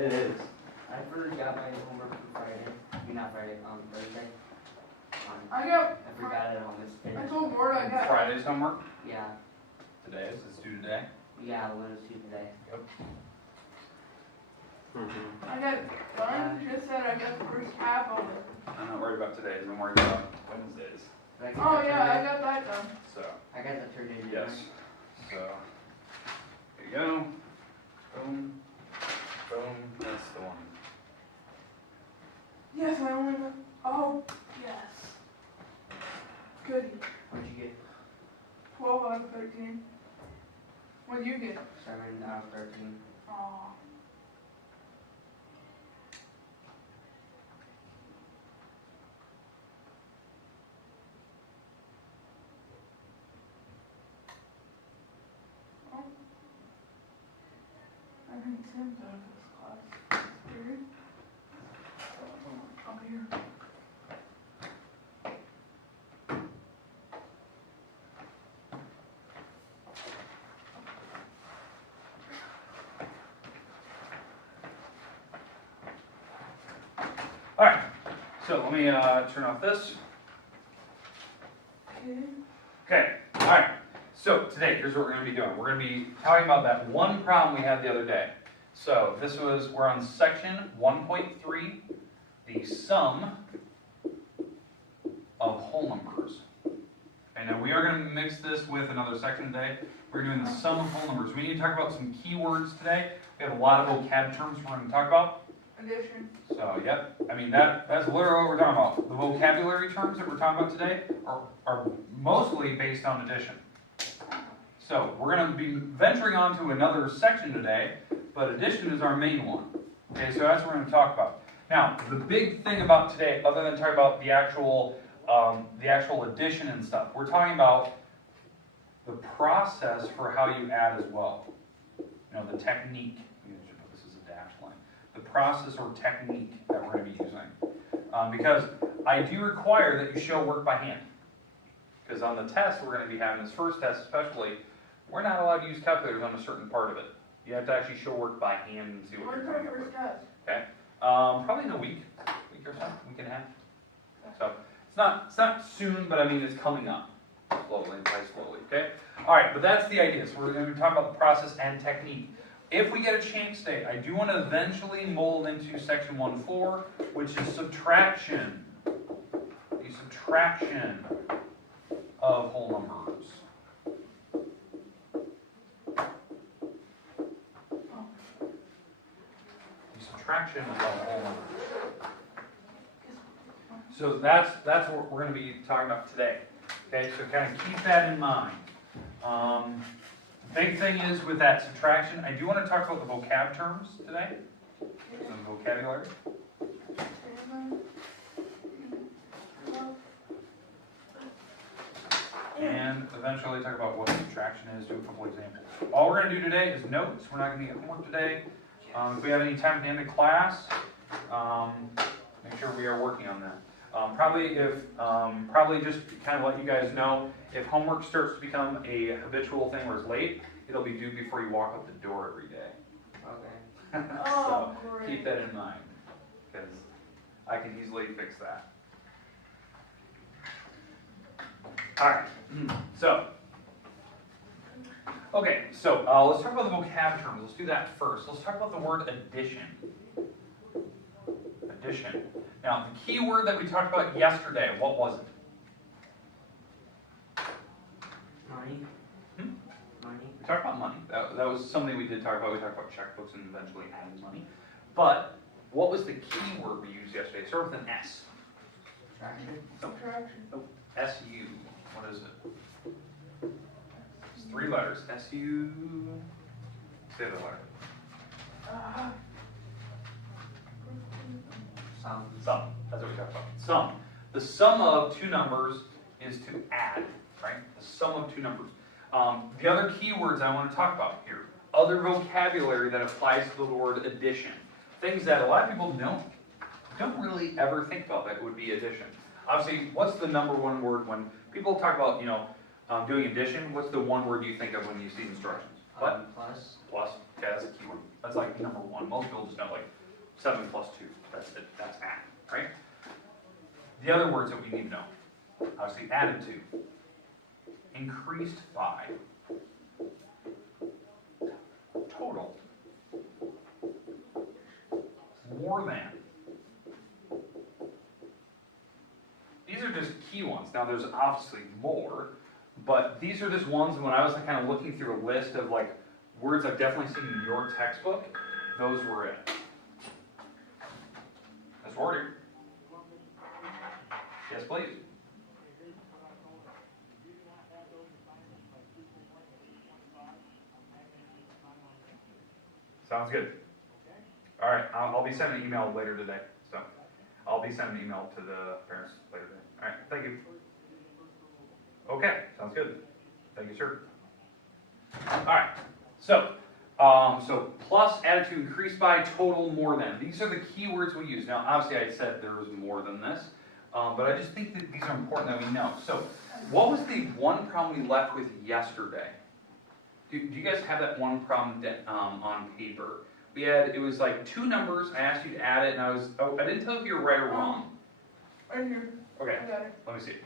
It is. I forgot my homework for Friday. I mean, not Friday, Thursday. I got. I forgot it on this I page. told Gord I got. Friday's homework? Yeah, Today's? It's due today? yeah, we're gonna see today. I got. Brian just said I got the first half of it. I'm not worried about today's, I'm worried about Wednesdays. Did I get Oh that yeah, I turned in? got that done. So, I got that turned in. didn't yes. So, there you go. Boom. Boom. That's the one. Yes, I only got. Oh yes. Goody. I? What'd you get? 12 out of 13. What'd you get? 7 out of 13. Aw. I think Tim's out of this class. Weird. Up here. Alright, so let me turn off this. Okay. Okay, alright. So today, here's what we're going to be doing. We're going to be talking about that one problem we had the other day. So we're on section 1.3, the sum of whole numbers. And now we are going to mix this with another section today. We're doing the sum of whole numbers. We need to talk about some keywords today. We have a lot of vocab terms we're going to talk about. Addition. So, yep, I mean, that's literally what we're talking about. The vocabulary terms that we're talking about today are mostly based on addition. So, we're going to be venturing on to another section today, but addition is our main one. Okay, so that's what we're going to talk about. Now, the big thing about today, other than talking about the actual addition and stuff, we're talking about the process for how you add as well. You know, the technique. This is a dash line. The process or technique that we're going to be using. Because I do require that you show work by hand. Because on the test we're going to be having, this first test especially, we're not allowed to use calculators on a certain part of it. You have to actually show work by hand and see what When's you're our coming up with. first test? Okay? Probably in a week or so, week and a half. So it's not soon, but I mean it's coming up slowly, quite slowly. Okay? All right, but that's the idea. So we're going to be talking about the process and technique. If we get a chance today, I do want to eventually mold into section 1.4, which is subtraction. The subtraction of whole numbers. The subtraction of whole numbers. So that's what we're going to be talking about today. Okay, so kind of keep that in mind. Big thing is with that subtraction, I do want to talk about the vocab terms today, some vocabulary. And eventually talk about what subtraction is, do a couple examples. All we're going to do today is notes. We're not going to get homework today. If we have any time at the end of class, make sure we are working on that. Probably just kind of let you guys know, if homework starts to become a habitual thing where it's late, it'll be due before you walk out the door every day. Okay. Oh, So great. keep that in mind, because I can easily fix that. Alright, so, okay, so let's talk about the vocab terms. Let's do that first. Let's talk about the word addition. Addition. Now, the key word that we talked about yesterday, what was it? Money. Money. We talked about money. That was something we did talk about. We talked about checkbooks and eventually adding money. But what was the key word we used yesterday? Start with an S. Subtraction. Subtraction. Nope. S-U. What is it? It's 3 letters. S-U. Say the letter. Sum. Sum. That's what we talked about. Sum. The sum of two numbers is to add, right? The sum of two numbers. The other keywords I want to talk about here. Other vocabulary that applies to the word addition. Things that a lot of people don't really ever think about that would be addition. Obviously, what's the number one word when people talk about, doing addition? What's the one word you think of when you see instructions? What? Plus, Plus, yeah, that's a key one. That's like number one. Most people just know like 7 plus 2. That's it. That's add, right? The other words that we need to know. Obviously, added to. Increased by. Total. More than. These are just key ones. Now, there's obviously more, but these are just ones when I was kind of looking through a list of like words I've definitely seen in your textbook, those were it. Ms. Wardy? Yes, please. Sounds good. All right, I'll be sending an email later today, so I'll be sending an email to the parents later today. All right, thank you. Okay, sounds good. Thank you, sir. All right, so plus, added to, increased by, total, more than. These are the keywords we use. Now, obviously, I said there was more than this, but I just think that these are important that we know. So, what was the one problem we left with yesterday? Do you guys have that one problem on paper? It was like 2 numbers. I asked you to add it, and I didn't tell if you were right or wrong. Right here. Okay, I got it. let me see. Is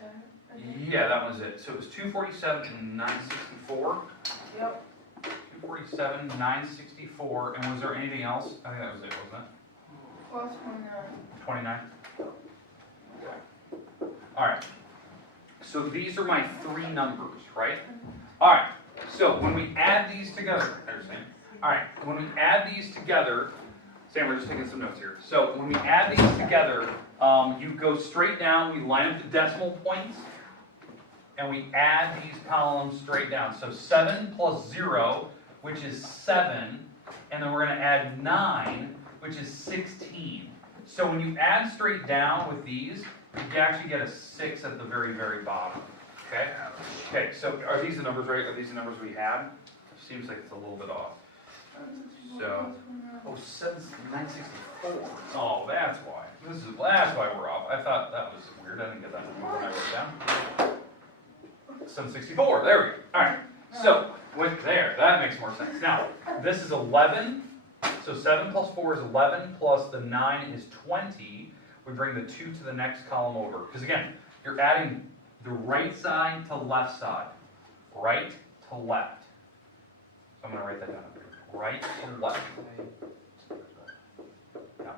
that it? Right here? Yeah, that was it. So it was 247 and 964. Yep. 247, 964, and was there anything else? I think that was it, wasn't Plus it? 29? Alright, so these are my 3 numbers, right? Alright, so when we add these together, alright, when we add these together, Sam, we're just taking some notes here. So when we add these together, you go straight down, we line up the decimal points, and we add these columns straight down. So 7 plus 0, which is 7, and then we're going to add 9, which is 16. So when you add straight down with these, you actually get a 6 at the very, very bottom. Okay? Okay, so are these the numbers right? Are these the numbers we had? Seems like it's a little bit off. So, 964. Oh, that's why. That's why we're off. I thought that was weird. I didn't get that number when I wrote it down. 764. There we go. All right. So with there, that makes more sense. Now this is 11. So 7 plus 4 is 11 plus the 9 is 20. We bring the 2 to the next column over because again, you're adding the right side to left side, right to left. So I'm going to write that down. Right to left. Yeah.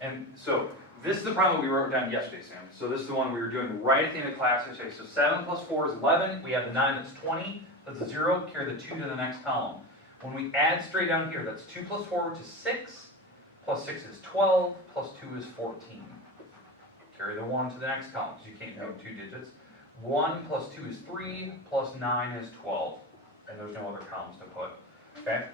And so this is the problem we wrote down yesterday, Sam. So this is the one we were doing right at the end of class yesterday. So 7 plus 4 is 11. We have the 9, that's 20. That's a 0. Carry the 2 to the next column. When we add straight down here, that's 2 plus 4, which is 6. Plus 6 is 12. Plus 2 is 14. Carry the 1 to the next column, because you can't do 2 digits. 1 plus 2 is 3. Plus 9 is 12. And there's no other columns to put. Okay?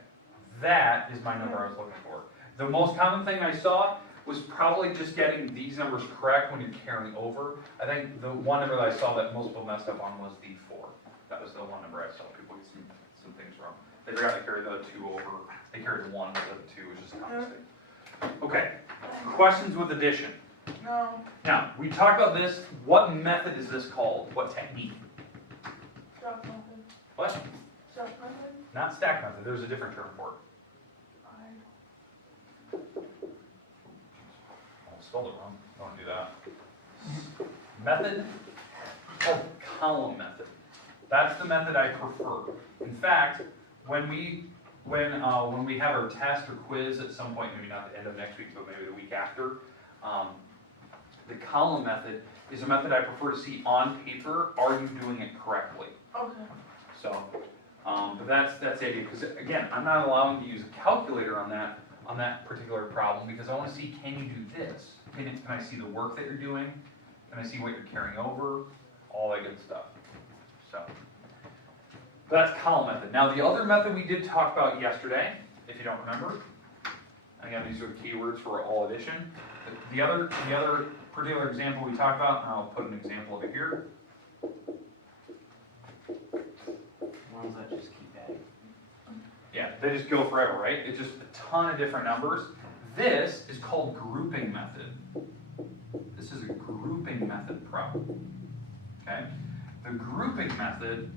That is my number I was looking for. The most common thing I saw was probably just getting these numbers correct when you're carrying over. I think the one number that I saw that most people messed up on was the 4. That was the one number I saw people get some things wrong. They forgot to carry the 2 over. They carried the 1, but the 2 was just a common mistake. Okay, questions with addition. No. Now, we talked about this. What method is this called? What technique? Stack method. What? Stack method. Not stack method. There's a different term for it. Spelled it wrong. Don't do that. Method called column method. That's the method I prefer. In fact, when we have our test or quiz at some point, maybe not the end of next week, but maybe the week after, the column method is a method I prefer to see on paper. Are you doing it correctly? Okay. So, but that's the idea. Because again, I'm not allowing to use a calculator on that particular problem because I want to see, can you do this? Can I see the work that you're doing? Can I see what you're carrying over? All that good stuff. So that's column method. Now the other method we did talk about yesterday, if you don't remember, again these are the keywords for all addition. The other particular example we talked about, and I'll put an example over here. ones that just keep adding. Yeah, they just go forever, right? It's just a ton of different numbers. This is called grouping method. This is a grouping method problem. Okay? The grouping method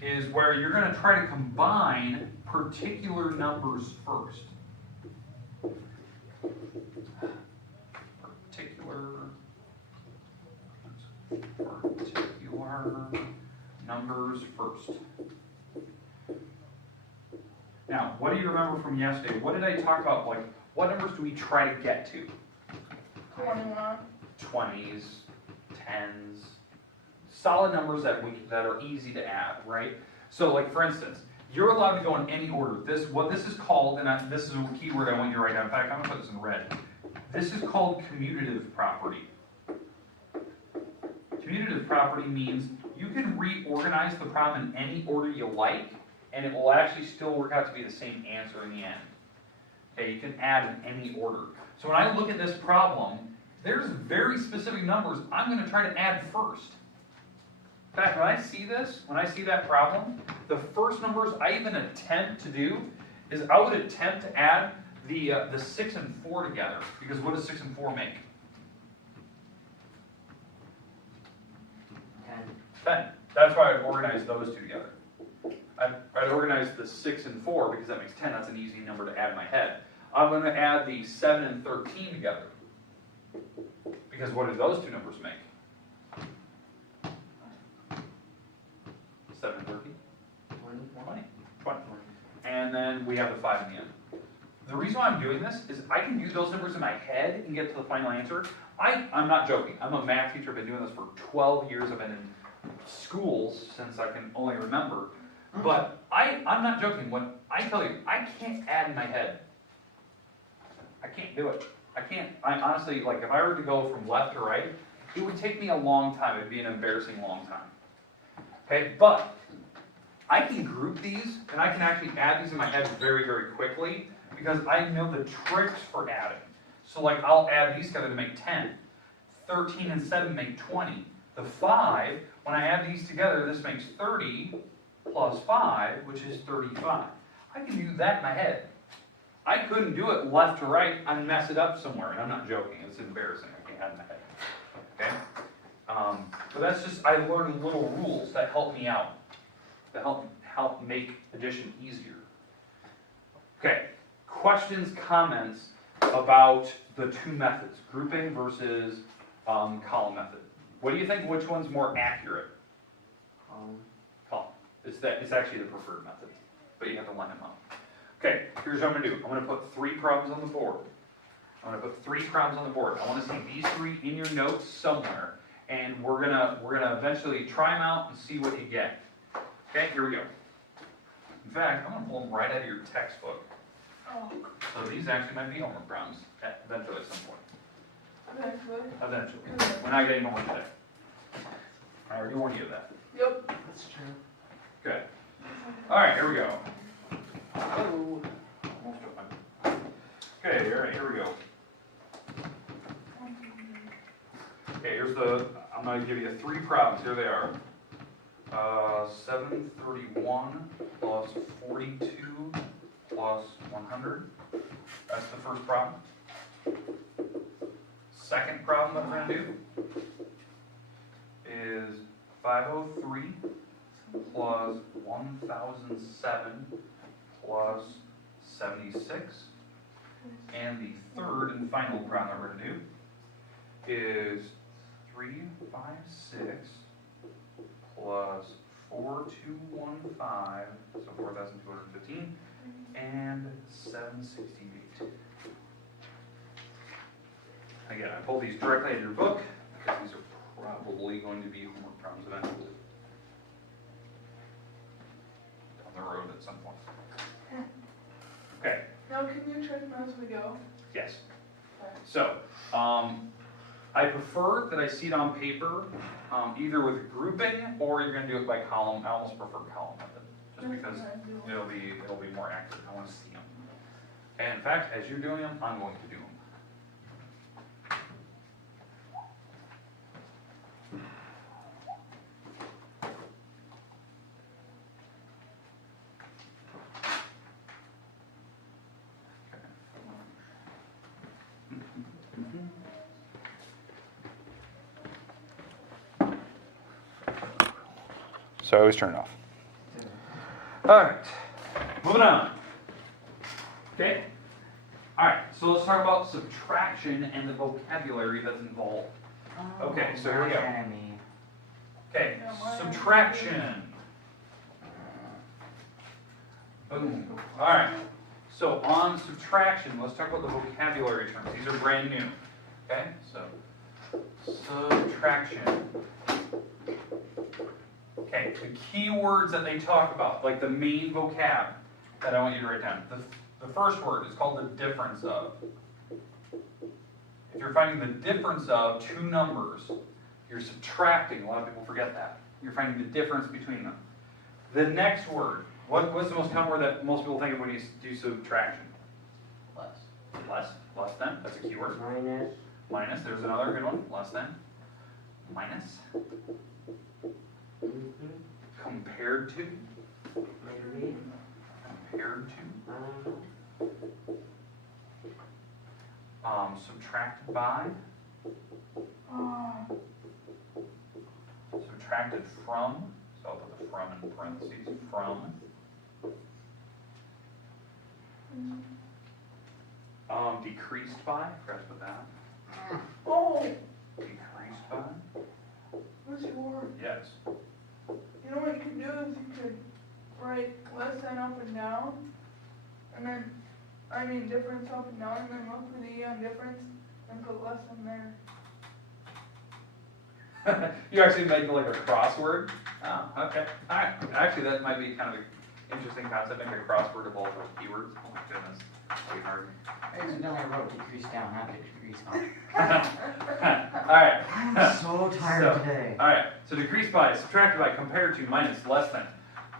is where you're going to try to combine particular numbers first. Particular numbers first. Now, what do you remember from yesterday? What did I talk about? Like, what numbers do we try to get to? 21. 20s, 10s, solid numbers that are easy to add, right? So, like for instance, you're allowed to go in any order. What this is called, and this is a keyword I want you to write down. In fact, I'm gonna put this in red. This is called commutative property. Commutative property means you can reorganize the problem in any order you like, and it will actually still work out to be the same answer in the end. Okay, you can add in any order. So when I look at this problem, there's very specific numbers I'm going to try to add first. In fact, when I see this, when I see that problem, the first numbers I even attempt to do is I would attempt to add the 6 and 4 together. Because what does 6 and 4 make? 10. 10. That's why I'd organize those two together. I'd organize the 6 and 4 because that makes 10. That's an easy number to add in my head. I'm going to add the 7 and 13 together. Because what do those two numbers make? 7 and 13? 20. And then we have the 5 in the end. The reason why I'm doing this is I can do those numbers in my head and get to the final answer. I'm not joking. I'm a math teacher. I've been doing this for 12 years. I've been in schools since I can only remember. But I'm not joking. When I tell you, I can't add in my head. I can't do it. I honestly, like, if I were to go from left to right, it would take me a long time. It would be an embarrassing long time. Okay, but I can group these, and I can actually add these in my head very, very quickly, because I know the tricks for adding. So, like, I'll add these together to make 10. 13 and 7 make 20. The 5, when I add these together, this makes 30 plus 5, which is 35. I can do that in my head. I couldn't do it left to right. I'd mess it up somewhere, and I'm not joking. It's embarrassing. I can't have it in my head. Okay? So that's just, I learned little rules that help me out, that help make addition easier. Okay, questions, comments about the two methods, grouping versus column method. What do you think, which one's more accurate? Column. It's actually the preferred method, but you have to line them up. Okay, here's what I'm going to do. I'm going to put 3 problems on the board. I want to see these 3 in your notes somewhere, and we're gonna eventually try them out and see what you get. Okay, here we go. In fact, I'm gonna pull them right out of your textbook. Oh, So these actually might be homework problems eventually at some point. eventually. Eventually. We're not getting homework today. I already warned you of that. Yep. That's true. Good. All right, here we go. Oh, almost done. Okay, all right, here we go. Okay, I'm going to give you 3 problems. Here they are. 731 plus 42 plus 100. That's the first problem. Second problem that we're going to do is 503 plus 1007 plus 76. And the third and final problem that we're going to do is 356 plus 4215, so 4,215, and 768. Again, I pulled these directly out of your book because these are probably going to be homework problems eventually. Down the road at some point. Okay. Now, can you check them as we go? Yes. So, I prefer that I see it on paper, either with grouping or you're going to do it by column. I almost prefer column method, just because it'll be more accurate. I want to see them. And in fact, as you're doing them, I'm going to do them. So I always turn it off. Alright, moving on. Okay? Alright, so let's talk about subtraction and the vocabulary that's involved. Okay, so here we go. Miami. Okay, subtraction. Boom. Alright, so on subtraction, let's talk about the vocabulary terms. These are brand new. Okay, so subtraction. Okay, the key words that they talk about, like the main vocab that I want you to write down. The first word is called the difference of. If you're finding the difference of two numbers, you're subtracting. A lot of people forget that. You're finding the difference between them. The next word, what's the most common word that most people think of when you do subtraction? Less. Less than, that's a key word. Minus. Minus, there's another good one, less than. Minus. Compared to. Maybe. Compared to. Subtracted by. Subtracted from. So I'll put the from in parentheses. From. Decreased by. Forgot to put that. Oh, Decreased by. what's your word? Yes. You know what you could do is you could write less than up and down, and then, difference up and down, and then look for the E on difference, and put less than there. You actually make like a crossword? Oh, okay. Alright. Actually, that might be kind of an interesting concept. Make a crossword of all those keywords. Oh my goodness. Way hard. I accidentally wrote decrease down, not decrease up. Alright. I'm so tired today. Alright. So decreased by, subtracted by, compared to, minus, less than.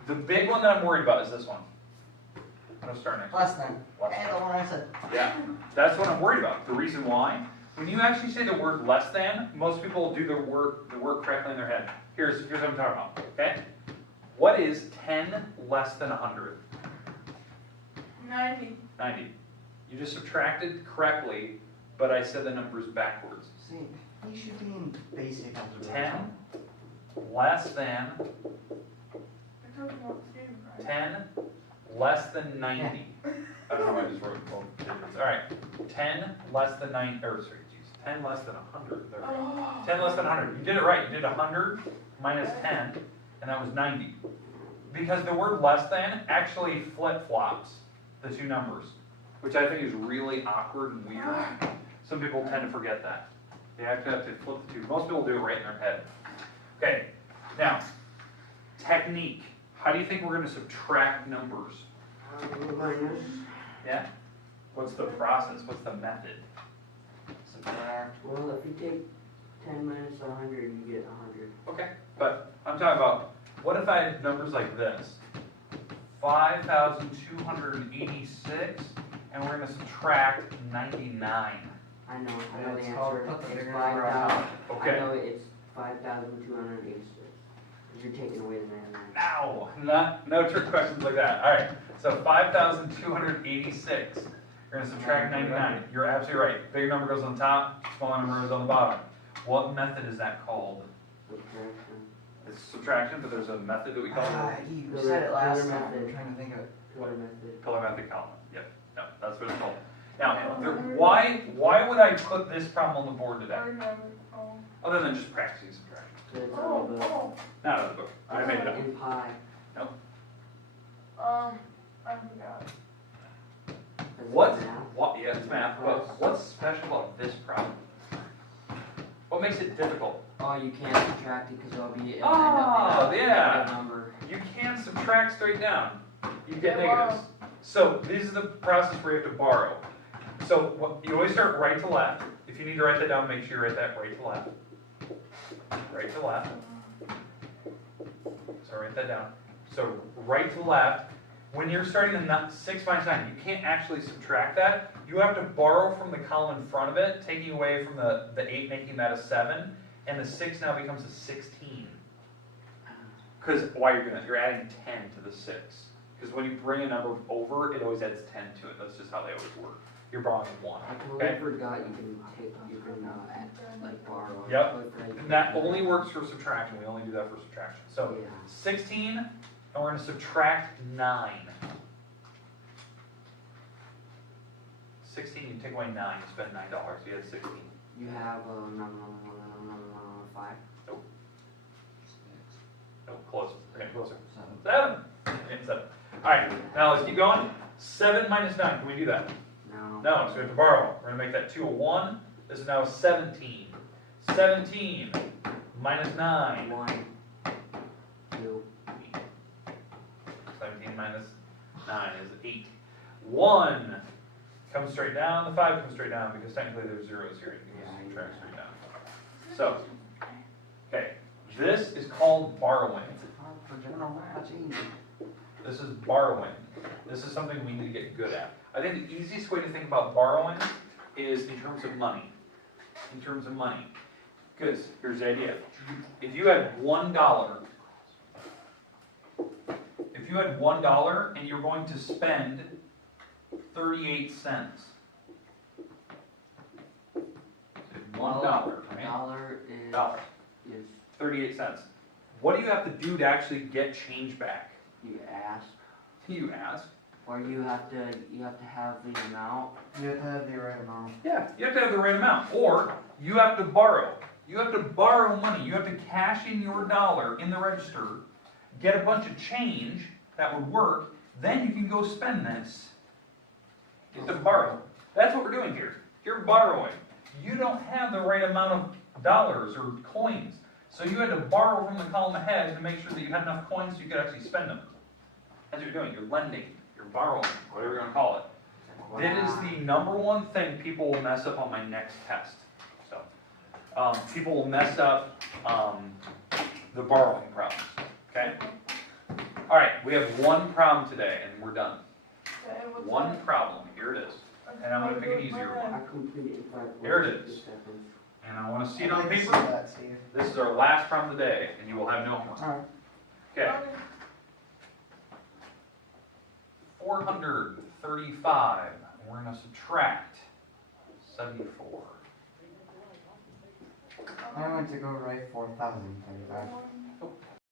The big one that I'm worried about is this one. I'm gonna start next. Less than. Less Hey, than. the one I said. Yeah. That's what I'm worried about. The reason why. When you actually say the word less than, most people do the word correctly in their head. Here's what I'm talking about, okay? What is 10 less than 100? 90. 90. You just subtracted correctly, but I said the numbers backwards. See, you should be in basic algebra. 10 less than, We're talking about Stephen, right? 10 less than 90. I don't know why I just wrote both digits. All right, 10 less than 9, or sorry, geez, 10 less than 100. There we go. Oh. 10 less than 100. You did it right. You did 100 minus 10, and that was 90. Because the word less than actually flip-flops the two numbers, which I think is really awkward and weird. Some people tend to forget that. They actually have to flip the two. Most people do it right in their head. Okay, now, technique. How do you think we're going to subtract numbers? Minus. Yeah? What's the process? What's the method? Subtract. Well, if you take 10 minus 100, you get 100. Okay, but I'm talking about, what if I had numbers like this? 5,286, and we're going to subtract 99. I know the It's called answer. put the It's bigger number out. 5,000. Okay. I know it's 5,286. Because you're taking away the 99. Ow! No trick questions like that. All right, so 5,286. You're going to subtract 99. You're absolutely right. Bigger number goes on top, smaller number goes on the bottom. What method is that called? Subtraction. It's subtraction, but there's a method that we call it. You The said it last pillar time. I'm method. trying to think of it. Pillar method. Pillar method column. Yep, no, that's what it's called. Now, why would I put this problem on the board today? I have it. Oh. Other than just practicing subtraction. So it's Oh, on the book. oh. Not out of the book. I made it up. In pi. I forgot. That's What? math. Yeah, it's math, but what's special about this problem? What makes it difficult? Oh, you can't subtract it because it'll be. It'll Oh, end up being a yeah. negative number. You can't subtract straight down. You get Yeah, negatives. So this is the process where you have to borrow. So you always start right to left. If you need to write that down, make sure you write that right to left. Right to left. So write that down. So right to left. When you're starting the 6 minus 9, you can't actually subtract that. You have to borrow from the column in front of it, taking away from the 8, making that a 7, and the 6 now becomes a 16. Because why you're doing that? You're adding 10 to the 6. Because when you bring a number over, it always adds 10 to it. That's just how they always work. You're borrowing 1. I totally Okay? forgot you can like borrow. I Yep. totally forgot you And can that do only works for subtraction. We only do that for subtraction. So Yeah. 16, and we're gonna subtract 9. 16, you take away 9, you spend $9, you had 16. You have, 5. No, closer, we're getting closer. 7. And 7. Alright, now let's keep going. 7 minus 9, can we do that? No. No, so we have to borrow. We're gonna make that 2 a 1. This is now 17. 17 minus 9. 1, 2. 17 minus 9 is 8. 1 comes straight down, the 5 comes straight down because technically there's zeros here. You can just subtract straight down. So, okay, this is called borrowing. This is borrowing. This is something we need to get good at. I think the easiest way to think about borrowing is in terms of money. In terms of money. Because here's the idea. If you had $1, if you had $1 and you're going to spend 38 cents. $1, right? Dollar is. Dollar. Is 38 cents. What do you have to do to actually get change back? you ask, You ask. or you have to have the amount. You have to have the right amount. Yeah, you have to have the right amount. Or you have to borrow. You have to borrow money. You have to cash in your dollar in the register, get a bunch of change that would work, then you can go spend this. You have to borrow. That's what we're doing here. You're borrowing. You don't have the right amount of dollars or coins. So you had to borrow from the column ahead to make sure that you had enough coins so you could actually spend them. That's what you're doing. You're lending. You're borrowing. Whatever you're going to call it. That is the number one thing people will mess up on my next test. So, people will mess up the borrowing problems. Okay? All right, we have one problem today, and we're done. Okay, what's One that? problem. Here it is. And I'm gonna pick an easier one. I completed 5 Here it points is. in seconds. And I want to see it I'd on like to see paper. that, Steve. This is our last problem of the day, and you will have no homework. Alright. Okay. 435. And we're going to subtract 74. I went to go write 4,035.